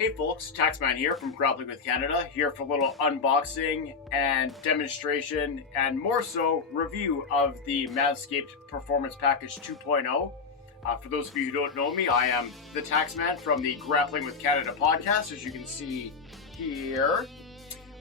Hey folks, Taxman here from Grappling With Canada, here for a little unboxing and demonstration and more so review of the Manscaped Performance Package 2.0. For those of you who don't know me, I am the Taxman from the Grappling With Canada podcast, as you can see here.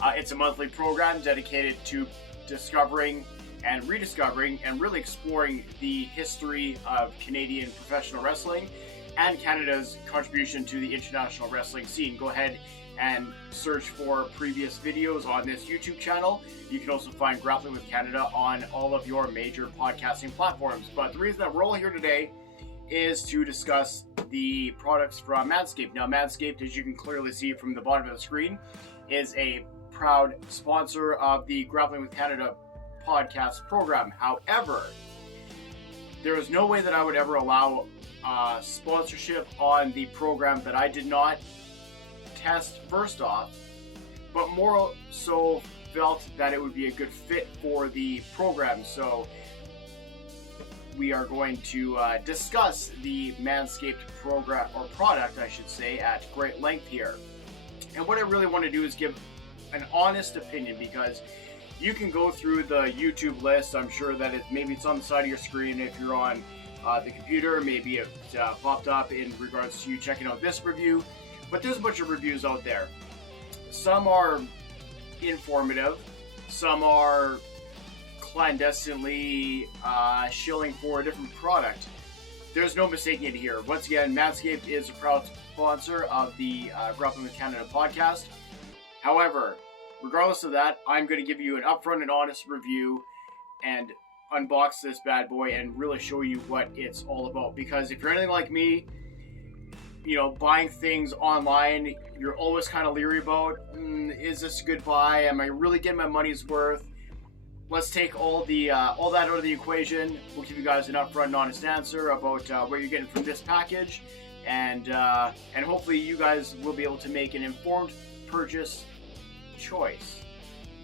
It's a monthly program dedicated to discovering and rediscovering and really exploring the history of Canadian professional wrestling and Canada's contribution to the international wrestling scene. Go ahead and search for previous videos on this YouTube channel. You can also find Grappling with Canada on all of your major podcasting platforms. But the reason that we're all here today is to discuss the products from Manscaped. Now, Manscaped, as you can clearly see from the bottom of the screen, is a proud sponsor of the Grappling with Canada podcast program. However, there is no way that I would ever allow sponsorship on the program that I did not test first off, but more so felt that it would be a good fit for the program. So we are going to discuss the Manscaped program, or product I should say, at great length here. And what I really want to do is give an honest opinion, because you can go through the YouTube list. I'm sure that maybe it's on the side of your screen if you're on the computer. Maybe it popped up in regards to you checking out this review, but there's a bunch of reviews out there. Some are informative, some are clandestinely shilling for a different product. There's no mistaking it here. Once again, Manscaped is a proud sponsor of the Grappling with Canada podcast. However, regardless of that, I'm going to give you an upfront and honest review and unbox this bad boy and really show you what it's all about. Because if you're anything like me, you know, buying things online, you're always kind of leery about, is this a good buy? Am I really getting my money's worth? Let's take all that out of the equation. We'll give you guys an upfront and honest answer about what you're getting from this package, and hopefully you guys will be able to make an informed purchase choice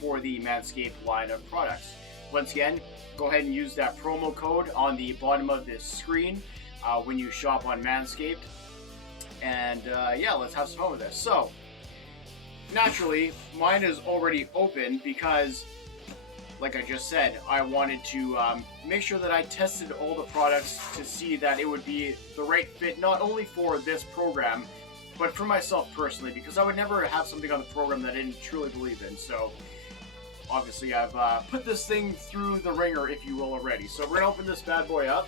for the Manscaped line of products. Once again, go ahead and use that promo code on the bottom of this screen when you shop on Manscaped. And yeah, let's have some fun with this. So, naturally, mine is already open because, like I just said, I wanted to make sure that I tested all the products to see that it would be the right fit, not only for this program, but for myself personally, because I would never have something on the program that I didn't truly believe in. So, obviously, I've put this thing through the ringer, if you will, already. So we're going to open this bad boy up.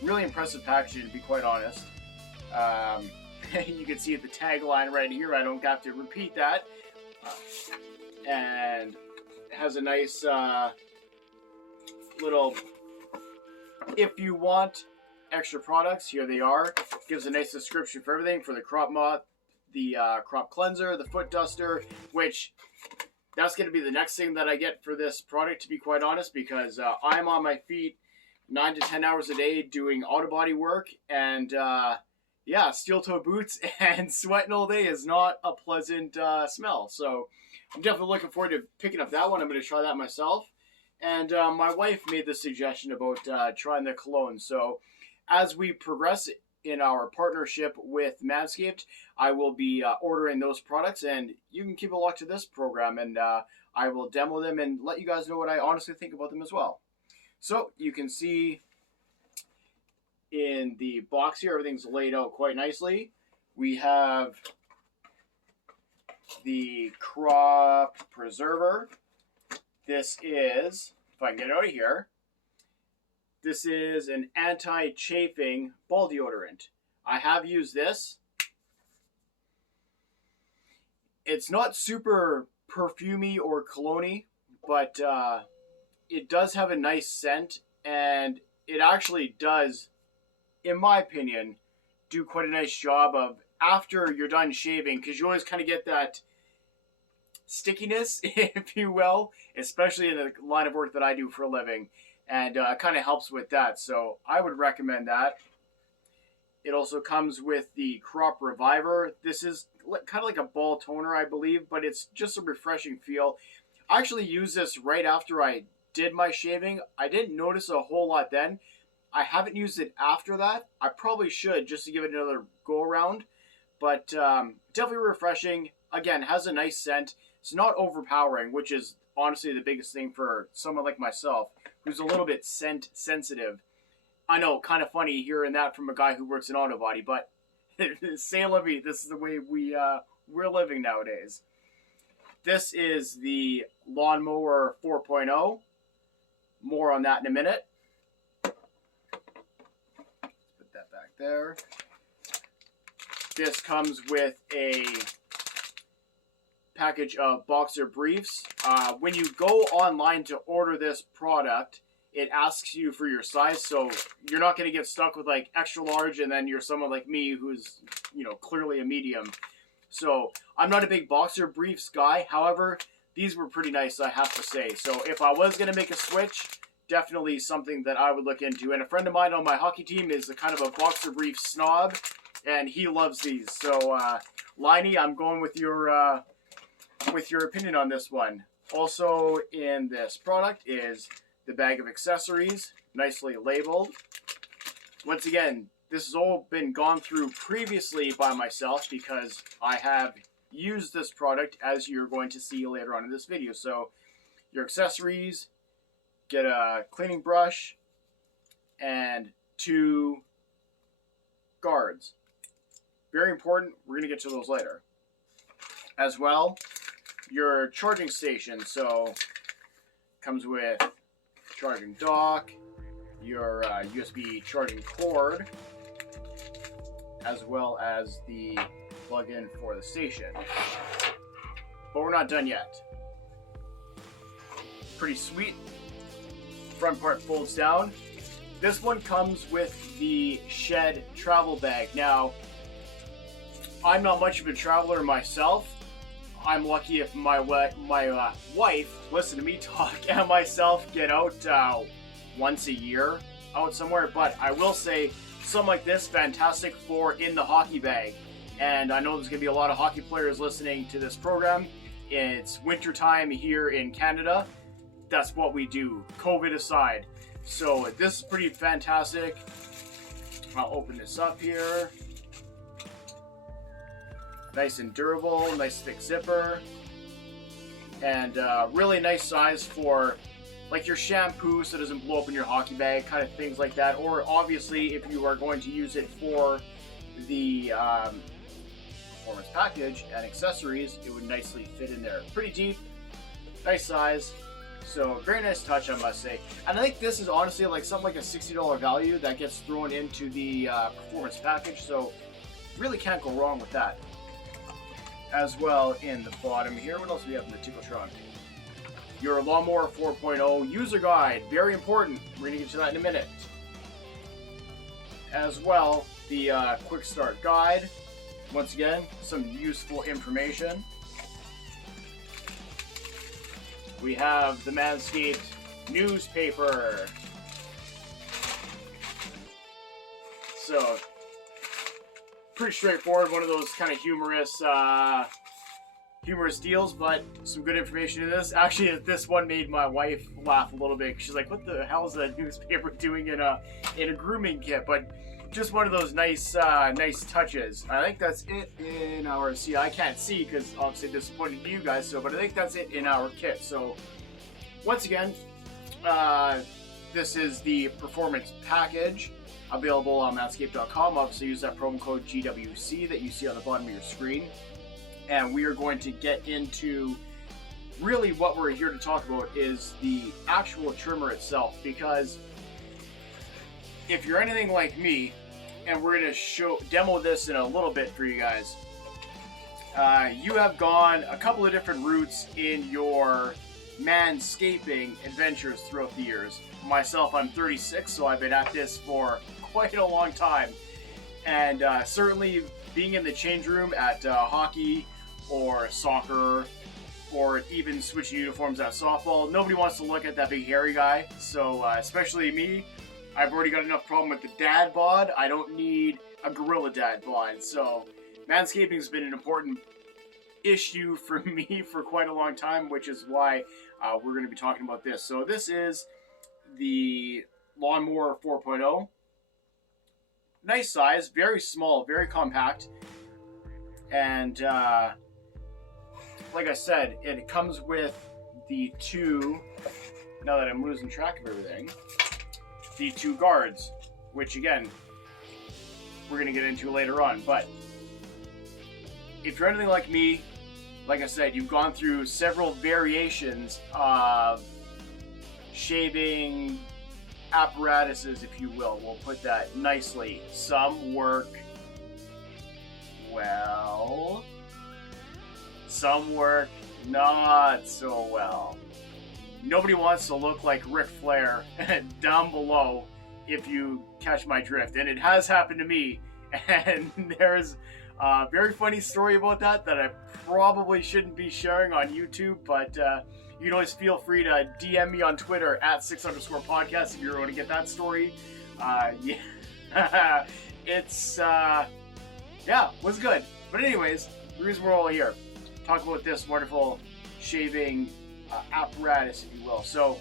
Really impressive packaging, to be quite honest. You can see the tagline right here. I don't have to repeat that. And it has a nice little, if you want extra products, here they are. Gives a nice description for everything, for the crop moth, the crop cleanser, the foot duster, which that's going to be the next thing that I get for this product, to be quite honest, because I'm on my feet 9 to 10 hours a day doing auto body work, and yeah, steel toe boots and sweating all day is not a pleasant smell. So I'm definitely looking forward to picking up that one. I'm going to try that myself. And my wife made the suggestion about trying the cologne. So as we progress in our partnership with Manscaped, I will be ordering those products, and you can keep a look to this program, and I will demo them and let you guys know what I honestly think about them as well. So you can see in the box here, everything's laid out quite nicely. We have the crop preserver. This is, if I can get it out of here, this is an anti-chafing ball deodorant. I have used this. It's not super perfumey or cologne-y, but it does have a nice scent, and it actually does, in my opinion, do quite a nice job of, after you're done shaving, because you always kind of get that stickiness, if you will, especially in the line of work that I do for a living. And it kind of helps with that. So I would recommend that. It also comes with the Crop Reviver. This is kind of like a ball toner, I believe, but it's just a refreshing feel. I actually used this right after I did my shaving. I didn't notice a whole lot then, I haven't used it after that. I probably should, just to give it another go around. But definitely refreshing. Again, has a nice scent. It's not overpowering, which is honestly the biggest thing for someone like myself who's a little bit scent sensitive. I know, kind of funny hearing that from a guy who works in auto body, but say la vie, this is the way we're living nowadays. This is the Lawnmower 4.0. More on that in a minute. Put that back there. This comes with a package of boxer briefs. When you go online to order this product, it asks you for your size, so you're not going to get stuck with like extra large and then you're someone like me who's, you know, clearly a medium. So I'm not a big boxer briefs guy. However, these were pretty nice, I have to say. So if I was going to make a switch, definitely something that I would look into. And a friend of mine on my hockey team is a kind of a boxer brief snob, and he loves these. So, Liney, I'm going with your opinion on this one. Also in this product is the bag of accessories, nicely labeled. Once again, this has all been gone through previously by myself because I have used this product, as you're going to see later on in this video. So your accessories, get a cleaning brush, and 2 guards. Very important, we're going to get to those later. As well, your charging station. So comes with charging dock, your USB charging cord, as well as the plug-in for the station. But we're not done yet. Pretty sweet. Front part folds down. This one comes with the Shed travel bag. Now, I'm not much of a traveler myself. I'm lucky if my wife, listen to me talk, and myself get out once a year out somewhere. But I will say, something like this, fantastic for in the hockey bag. And I know there's going to be a lot of hockey players listening to this program. It's winter time here in Canada. That's what we do, COVID aside. So this is pretty fantastic. I'll open this up here. Nice and durable, nice thick zipper. And really nice size for like your shampoo so it doesn't blow up in your hockey bag, kind of things like that. Or obviously if you are going to use it for the performance package and accessories, it would nicely fit in there. Pretty deep, nice size. So very nice touch, I must say. And I think this is honestly like something like a $60 value that gets thrown into the performance package. So really can't go wrong with that. As well in the bottom here, what else do we have in the tickle trunk? Your Lawnmower 4.0 user guide, very important. We're going to get to that in a minute. As well, the quick start guide. Once again, some useful information. We have the Manscaped newspaper. So, pretty straightforward, one of those kind of humorous deals, but some good information in this. Actually, this one made my wife laugh a little bit. She's like, what the hell is that newspaper doing in a grooming kit? But just one of those nice touches. I think that's it in our, see, I can't see because obviously disappointed you guys, so, but I think that's it in our kit. So once again, this is the performance package available on manscaped.com. Obviously use that promo code GWC that you see on the bottom of your screen. And we are going to get into really what we're here to talk about is the actual trimmer itself, because if you're anything like me, and we're going to demo this in a little bit for you guys, you have gone a couple of different routes in your manscaping adventures throughout the years. Myself, I'm 36, so I've been at this for quite a long time. And certainly being in the change room at hockey or soccer, or even switching uniforms at softball, nobody wants to look at that big hairy guy. So especially me, I've already got enough problem with the dad bod. I don't need a gorilla dad bod. So manscaping has been an important issue for me for quite a long time, which is why we're going to be talking about this. So this is the Lawnmower 4.0. Nice size, very small, very compact. And like I said, it comes with the two, now that I'm losing track of everything, the two guards, which again, we're going to get into later on. But if you're anything like me, like I said, you've gone through several variations of shaving apparatuses, if you will. We'll put that nicely. Some work well, some work not so well. Nobody wants to look like Ric Flair down below, if you catch my drift. And it has happened to me. And there's a very funny story about that I probably shouldn't be sharing on YouTube, but you can always feel free to DM me on Twitter at 6_podcast if you want to get that story. Yeah, it's was good. But anyways, the reason we're all here, talk about this wonderful shaving apparatus, if you will. So,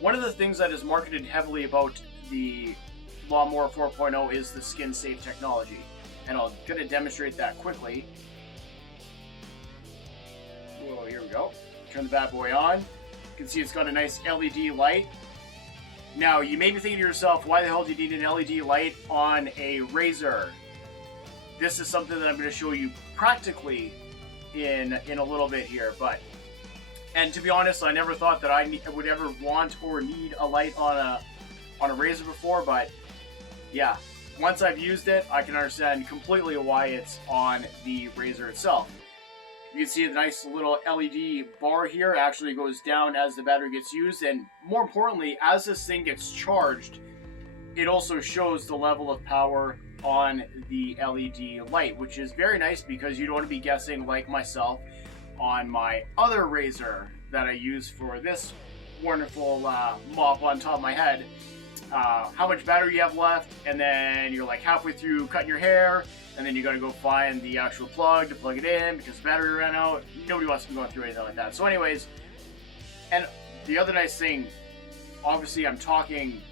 one of the things that is marketed heavily about the Lawnmower 4.0 is the skin-safe technology. And I'm going to demonstrate that quickly. Whoa, here we go. Turn the bad boy on. You can see it's got a nice LED light. Now, you may be thinking to yourself, why the hell do you need an LED light on a razor? This is something that I'm going to show you practically in a little bit here. And to be honest, I never thought that I would ever want or need a light on a razor before, but yeah, once I've used it, I can understand completely why it's on the razor itself. You can see the nice little LED bar here actually goes down as the battery gets used, and more importantly, as this thing gets charged, it also shows the level of power on the LED light, which is very nice because you don't want to be guessing, like myself, on my other razor that I use for this wonderful mop on top of my head, how much battery you have left, and then you're like halfway through cutting your hair, and then you gotta go find the actual plug to plug it in because the battery ran out. Nobody wants to be going through anything like that. So anyways, and the other nice thing, obviously I'm talking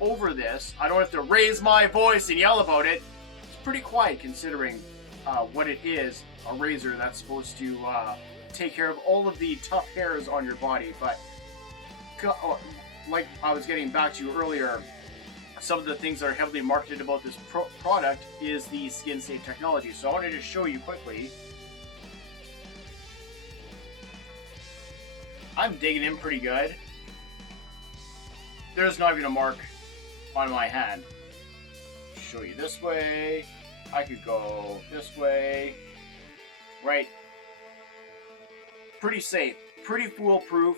over this. I don't have to raise my voice and yell about it. It's pretty quiet considering what it is, a razor that's supposed to take care of all of the tough hairs on your body. But like I was getting back to earlier, some of the things that are heavily marketed about this product is the skin safe technology. So I wanted to show you quickly. I'm digging in pretty good. There's not even a mark on my hand. Show you this way. I could go this way. Right. Pretty safe, pretty foolproof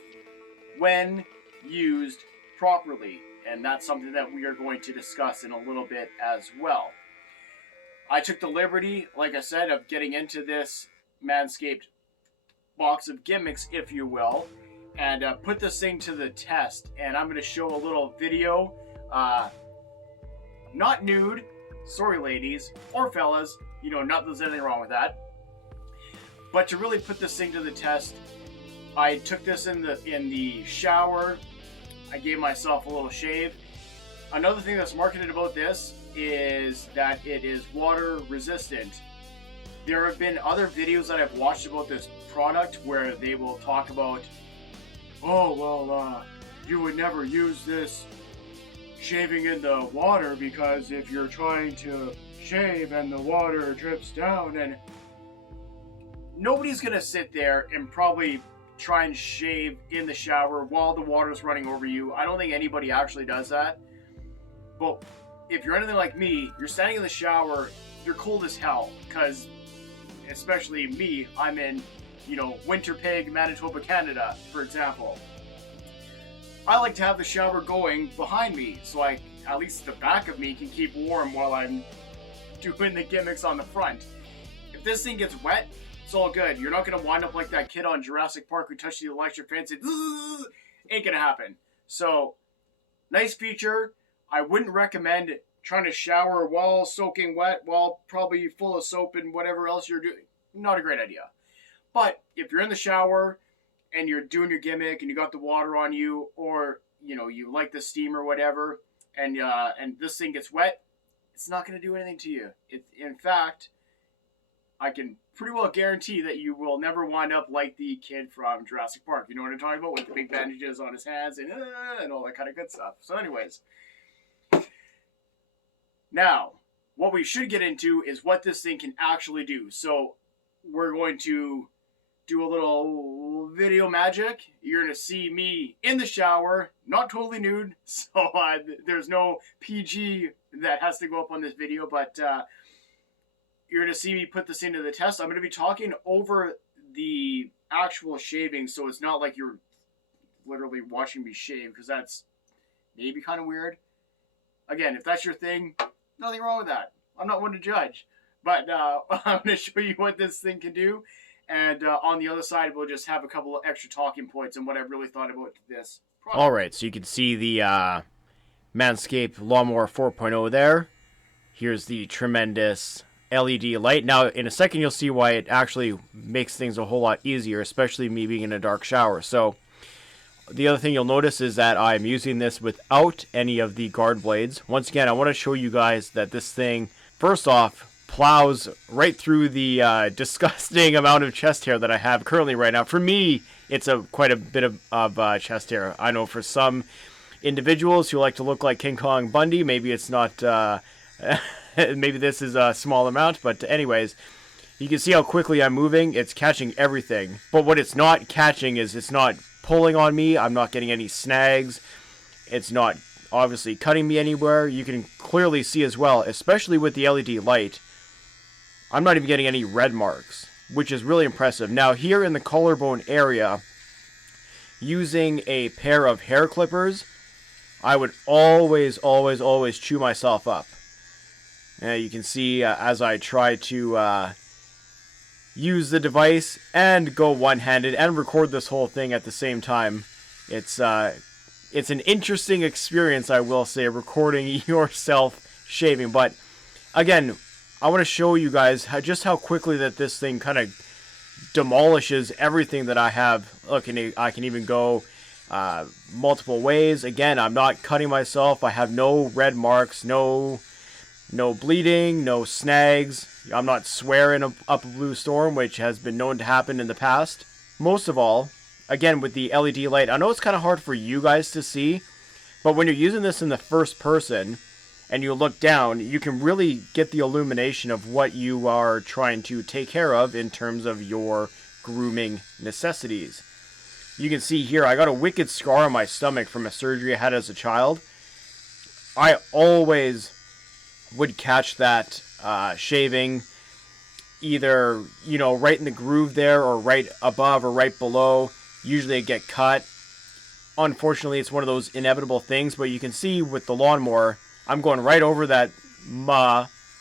when used properly. And that's something that we are going to discuss in a little bit as well. I took the liberty, like I said, of getting into this Manscaped box of gimmicks, if you will, and put this thing to the test. And I'm going to show a little video, not nude, sorry ladies or fellas, you know, not that there's anything wrong with that, but to really put this thing to the test. I took this in the shower. I gave myself a little shave. Another thing that's marketed about this is that it is water resistant. There have been other videos that I've watched about this product where they will talk about, oh, well, you would never use this shaving in the water because if you're trying to shave and the water drips down, and nobody's gonna sit there and probably try and shave in the shower while the water's running over you. I don't think anybody actually does that. But if you're anything like me, you're standing in the shower, you're cold as hell, because especially me, I'm in, you know, Winter Pig, Manitoba, Canada, for example. I like to have the shower going behind me, so at least the back of me can keep warm while I'm doing the gimmicks on the front. If this thing gets wet, it's all good. You're not going to wind up like that kid on Jurassic Park who touched the electric fence. It ain't going to happen. So, nice feature. I wouldn't recommend trying to shower while soaking wet, while probably full of soap and whatever else you're doing. Not a great idea. But if you're in the shower and you're doing your gimmick and you got the water on you, or, you know, you light the steam or whatever, and this thing gets wet, it's not going to do anything to you. In fact, I can pretty well guarantee that you will never wind up like the kid from Jurassic Park. You know what I'm talking about? With the big bandages on his hands and all that kind of good stuff. So anyways, now, what we should get into is what this thing can actually do. So we're going to do a little video magic. You're going to see me in the shower, not totally nude. So there's no PG that has to go up on this video, but you're going to see me put this into the test. I'm going to be talking over the actual shaving, so it's not like you're literally watching me shave, because that's maybe kind of weird. Again, if that's your thing, nothing wrong with that. I'm not one to judge. But I'm going to show you what this thing can do. And on the other side, we'll just have a couple of extra talking points on what I really thought about this product. All right, so you can see the Manscaped Lawnmower 4.0 there. Here's the tremendous LED light. Now, in a second, you'll see why it actually makes things a whole lot easier, especially me being in a dark shower. So, the other thing you'll notice is that I'm using this without any of the guard blades. Once again, I want to show you guys that this thing, first off, plows right through the disgusting amount of chest hair that I have currently right now. For me, it's quite a bit of chest hair. I know for some individuals who like to look like King Kong Bundy, maybe it's not... maybe this is a small amount, but anyways, you can see how quickly I'm moving. It's catching everything, but what it's not catching is it's not pulling on me. I'm not getting any snags. It's not obviously cutting me anywhere. You can clearly see as well, especially with the LED light, I'm not even getting any red marks, which is really impressive. Now, here in the collarbone area, using a pair of hair clippers, I would always chew myself up. You can see as I try to use the device and go one-handed and record this whole thing at the same time. It's an interesting experience, I will say, recording yourself shaving. But again, I want to show you guys just how quickly that this thing kind of demolishes everything that I have. Look, I can even go multiple ways. Again, I'm not cutting myself. I have no red marks, no bleeding, no snags. I'm not swearing up a blue storm, which has been known to happen in the past. Most of all, again, with the LED light, I know it's kind of hard for you guys to see, but when you're using this in the first person and you look down, you can really get the illumination of what you are trying to take care of in terms of your grooming necessities. You can see here, I got a wicked scar on my stomach from a surgery I had as a child. I always would catch that shaving either, right in the groove there, or right above or right below. Usually it get cut. Unfortunately, it's one of those inevitable things, but you can see with the lawnmower, I'm going right over that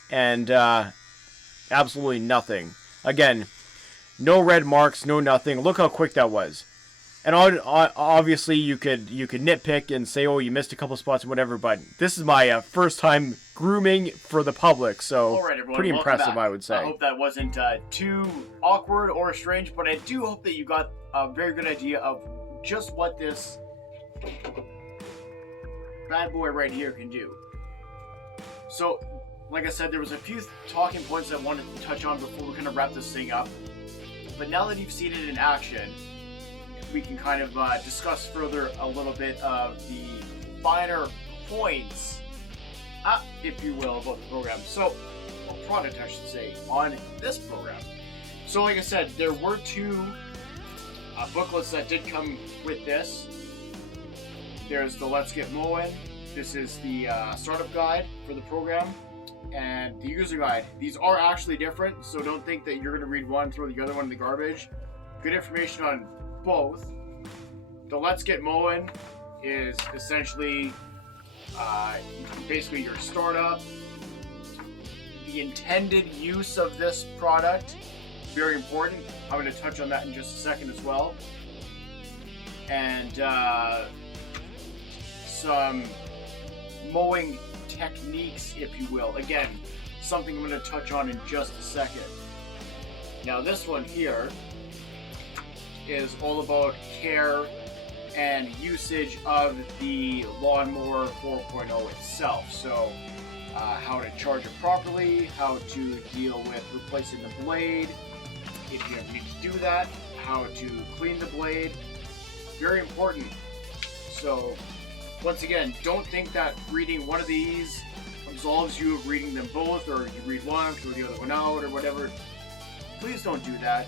and absolutely nothing. Again, no red marks, no nothing. Look how quick that was. And obviously, you could nitpick and say, oh, you missed a couple spots and whatever, but this is my first time grooming for the public, so right, pretty impressive, back. I would say. I hope that wasn't too awkward or strange, but I do hope that you got a very good idea of just what this bad boy right here can do. So, like I said, there was a few talking points I wanted to touch on before we kind of wrap this thing up, but now that you've seen it in action, we can kind of discuss further a little bit of the finer points, if you will, about the program. So, or product, I should say, on this program. So, like I said, there were two booklets that did come with this. There's the Let's Get Mowing. This is the startup guide for the program, and the user guide. These are actually different, so don't think that you're going to read one, throw the other one in the garbage. Good information on both. The Let's Get Mowing is essentially basically your startup. The intended use of this product, very important. I'm going to touch on that in just a second as well. And some mowing techniques, if you will. Again, something I'm going to touch on in just a second. Now this one here is all about care and usage of the Lawnmower 4.0 itself. So how to charge it properly, how to deal with replacing the blade, if you ever need to do that, how to clean the blade, very important. So once again, don't think that reading one of these absolves you of reading them both, or you read one, throw the other one out, or whatever. Please don't do that.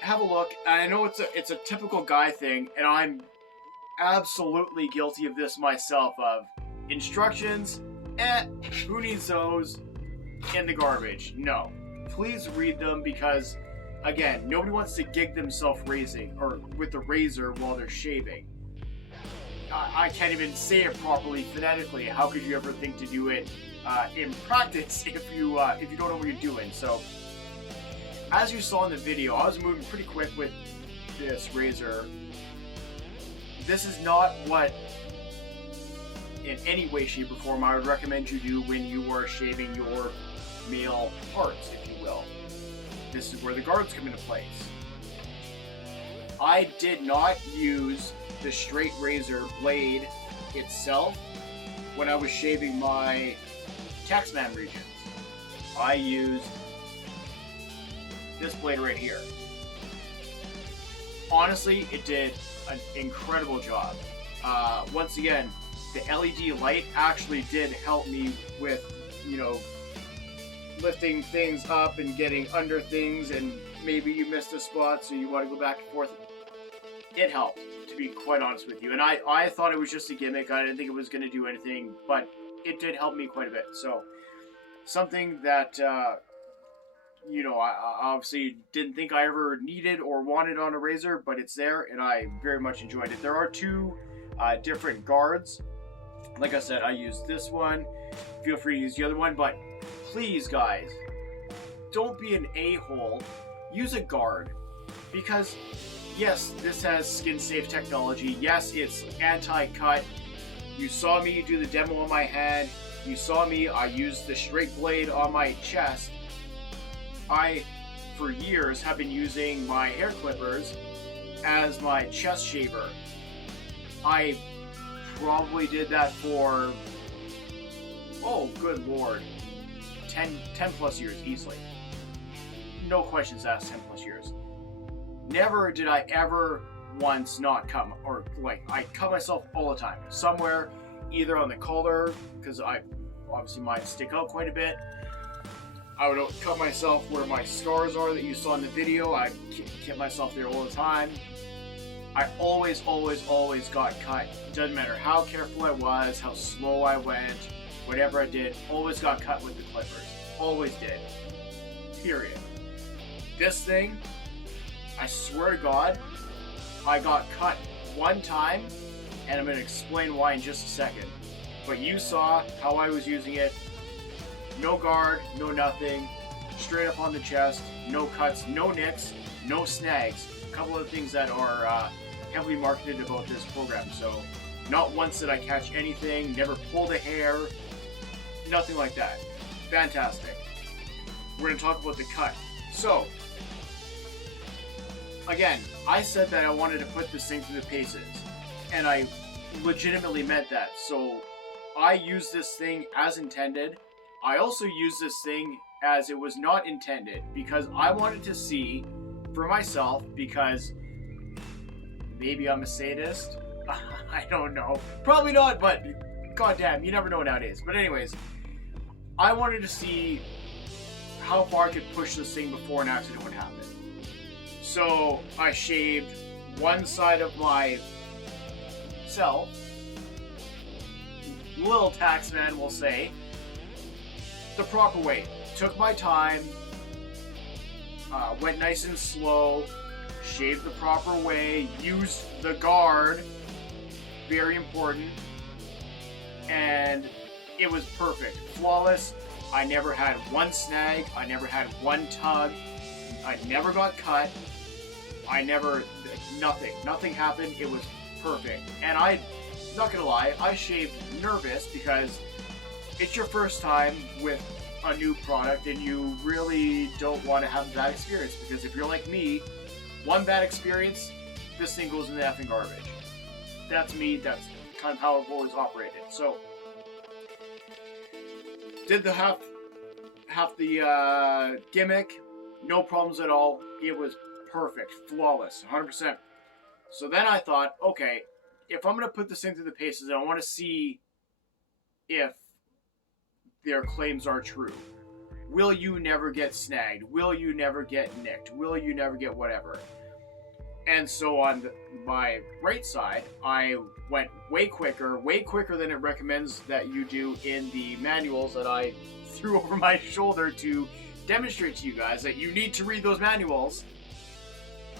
Have a look. I know it's a typical guy thing, and I'm absolutely guilty of this myself, of instructions, who needs those, in the garbage. No. Please read them, because, again, nobody wants to gig themselves raising, or with the razor while they're shaving. I can't even say it properly phonetically. How could you ever think to do it in practice if you don't know what you're doing? So, as you saw in the video, I was moving pretty quick with this razor. This is not what, in any way, shape, or form, I would recommend you do when you are shaving your male parts, if you will. This is where the guards come into place. I did not use the straight razor blade itself when I was shaving my Taxman regions. I used this blade right here. Honestly, it did an incredible job. Once again, the LED light actually did help me with, lifting things up and getting under things, and maybe you missed a spot so you want to go back and forth. It helped, to be quite honest with you. And I thought it was just a gimmick. I didn't think it was going to do anything, but it did help me quite a bit. So, something that, I obviously didn't think I ever needed or wanted on a razor, but it's there, and I very much enjoyed it. There are two different guards. Like I said, I used this one. Feel free to use the other one, but please, guys, don't be an a-hole. Use a guard, because yes, this has skin-safe technology. Yes, it's anti-cut. You saw me do the demo on my hand. You saw me, I used the straight blade on my chest. I, for years, have been using my hair clippers as my chest shaver. I probably did that for, oh, good lord, 10 plus years easily. No questions asked, 10 plus years. Never did I ever once not cut, or I cut myself all the time. Somewhere, either on the collar, because obviously mine stick out quite a bit. I would cut myself where my scars are that you saw in the video. I kept myself there all the time. I always got cut. It doesn't matter how careful I was, how slow I went, whatever I did, always got cut with the clippers. Always did. Period. This thing, I swear to God, I got cut one time, and I'm going to explain why in just a second. But you saw how I was using it. No guard, no nothing, straight up on the chest, no cuts, no nicks, no snags. A couple of things that are heavily marketed about this program. So not once did I catch anything, never pulled a hair, nothing like that. Fantastic. We're going to talk about the cut. So, again, I said that I wanted to put this thing through the paces, and I legitimately meant that. So I used this thing as intended. I also used this thing as it was not intended, because I wanted to see for myself, because maybe I'm a sadist. I don't know. Probably not, but goddamn, you never know nowadays. But anyways, I wanted to see how far I could push this thing before an accident would happen. So I shaved one side of myself, little Taxman will say, the proper way. Took my time, went nice and slow, shaved the proper way, used the guard, very important, and it was perfect, flawless. I never had one snag, I never had one tug, I never got cut, nothing happened. It was perfect. And I'm not gonna lie, I shaved nervous, because it's your first time with a new product and you really don't want to have a bad experience, because if you're like me, one bad experience this thing goes in the effing garbage. That's me. That's kind of how I've always operated. So, did the half the gimmick, no problems at all. It was perfect, flawless, 100%. So then I thought, okay, if I'm going to put this thing through the paces, I want to see if their claims are true. Will you never get snagged? Will you never get nicked? Will you never get whatever? And so on my right side, I went way quicker than it recommends that you do in the manuals that I threw over my shoulder to demonstrate to you guys that you need to read those manuals.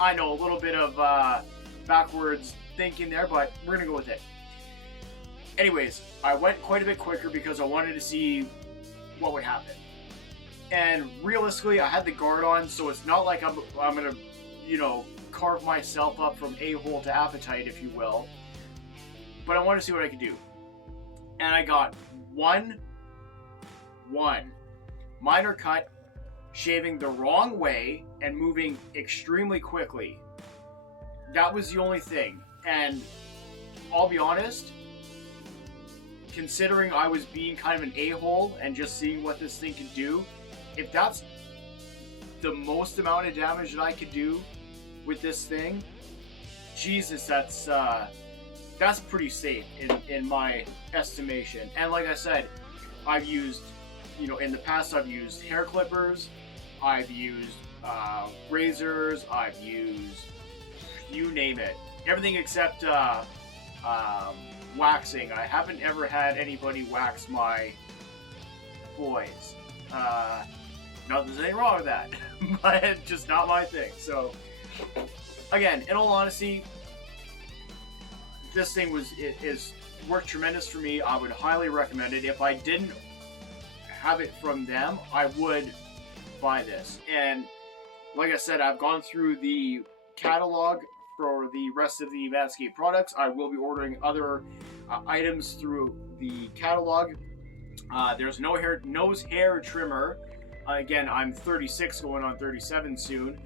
I know, a little bit of backwards thinking there, but we're going to go with it. Anyways, I went quite a bit quicker because I wanted to see what would happen. And realistically, I had the guard on, so it's not like I'm going to, you know, carve myself up from a-hole to appetite, if you will. But I wanted to see what I could do. And I got one minor cut, shaving the wrong way and moving extremely quickly. That was the only thing. And I'll be honest, considering I was being kind of an a-hole and just seeing what this thing could do, if that's the most amount of damage that I could do with this thing, Jesus, that's pretty safe in my estimation. And like I said, I've used, you know, in the past I've used hair clippers, I've used razors, I've used, you name it, everything except waxing. I haven't ever had anybody wax my boys. Not that there's anything wrong with that, but it's just not my thing. So again, in all honesty, this thing is worked tremendous for me. I would highly recommend it. If I didn't have it from them, I would buy this. And like I said, I've gone through the catalog for the rest of the Manscaped products. I will be ordering other items through the catalog. There's no nose hair trimmer. Again, I'm 36 going on 37 soon.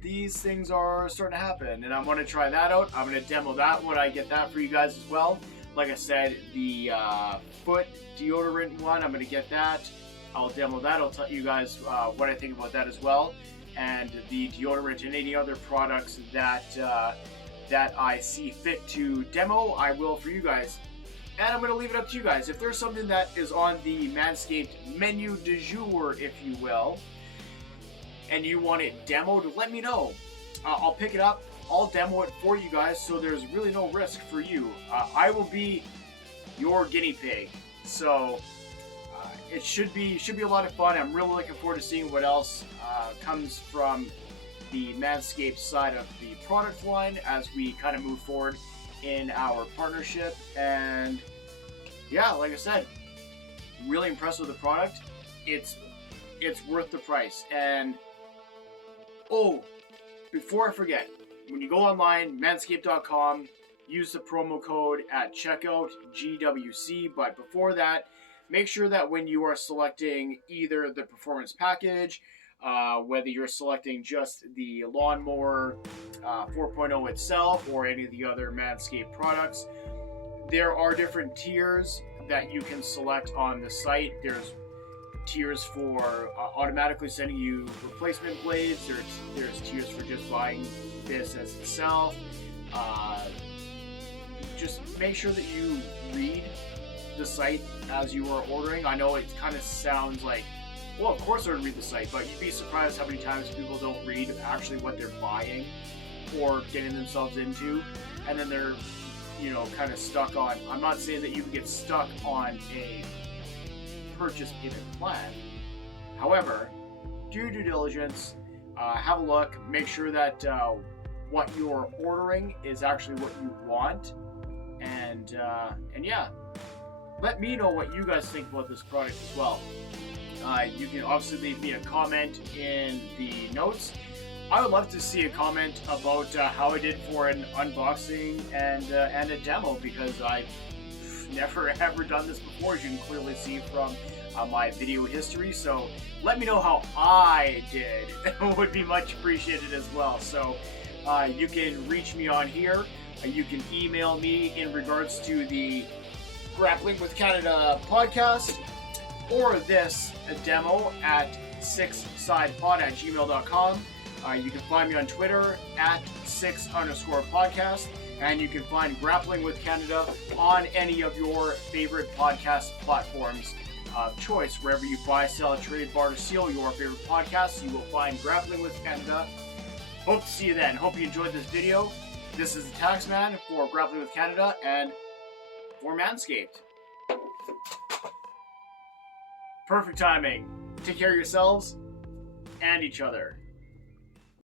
These things are starting to happen, and I want to try that out. I'm going to demo that when I get that for you guys as well. Like I said, the foot deodorant one, I'm going to get that. I'll demo that. I'll tell you guys what I think about that as well. And the deodorant and any other products that that I see fit to demo, I will for you guys. And I'm going to leave it up to you guys. If there's something that is on the Manscaped menu du jour, if you will, and you want it demoed, let me know. I'll pick it up. I'll demo it for you guys, so there's really no risk for you. I will be your guinea pig. So it should be a lot of fun. I'm really looking forward to seeing what else comes from the Manscaped side of the product line as we kind of move forward in our partnership. And yeah, like I said, really impressed with the product. It's worth the price. And oh, before I forget, when you go online, manscaped.com, use the promo code at checkout, GWC. But before that, make sure that when you are selecting either the performance package, whether you're selecting just the Lawnmower 4.0 itself or any of the other Manscaped products, there are different tiers that you can select on the site. There's tiers for automatically sending you replacement blades. There's tiers for just buying this as itself. Just make sure that you read the site as you are ordering. I know it kind of sounds like, well, of course I would read the site, but you'd be surprised how many times people don't read actually what they're buying or getting themselves into, and then they're, you know, kind of stuck on. I'm not saying that you can get stuck on a purchase payment plan. However, do your due diligence, have a look, make sure that what you're ordering is actually what you want, and yeah, let me know what you guys think about this product as well. You can obviously leave me a comment in the notes. I would love to see a comment about how I did for an unboxing and a demo, because I've never ever done this before, as you can clearly see from my video history. So let me know how I did. It would be much appreciated as well. So You can reach me on here. You can email me in regards to the Grappling with Canada podcast or this demo at 6sidepod@gmail.com. You can find me on Twitter at 6_podcast, and you can find Grappling with Canada on any of your favorite podcast platforms of choice. Wherever you buy, sell, trade, barter, seal your favorite podcasts, you will find Grappling with Canada. Hope to see you then. Hope you enjoyed this video. This is the Taxman for Grappling with Canada and for Manscaped. Perfect timing. Take care of yourselves and each other.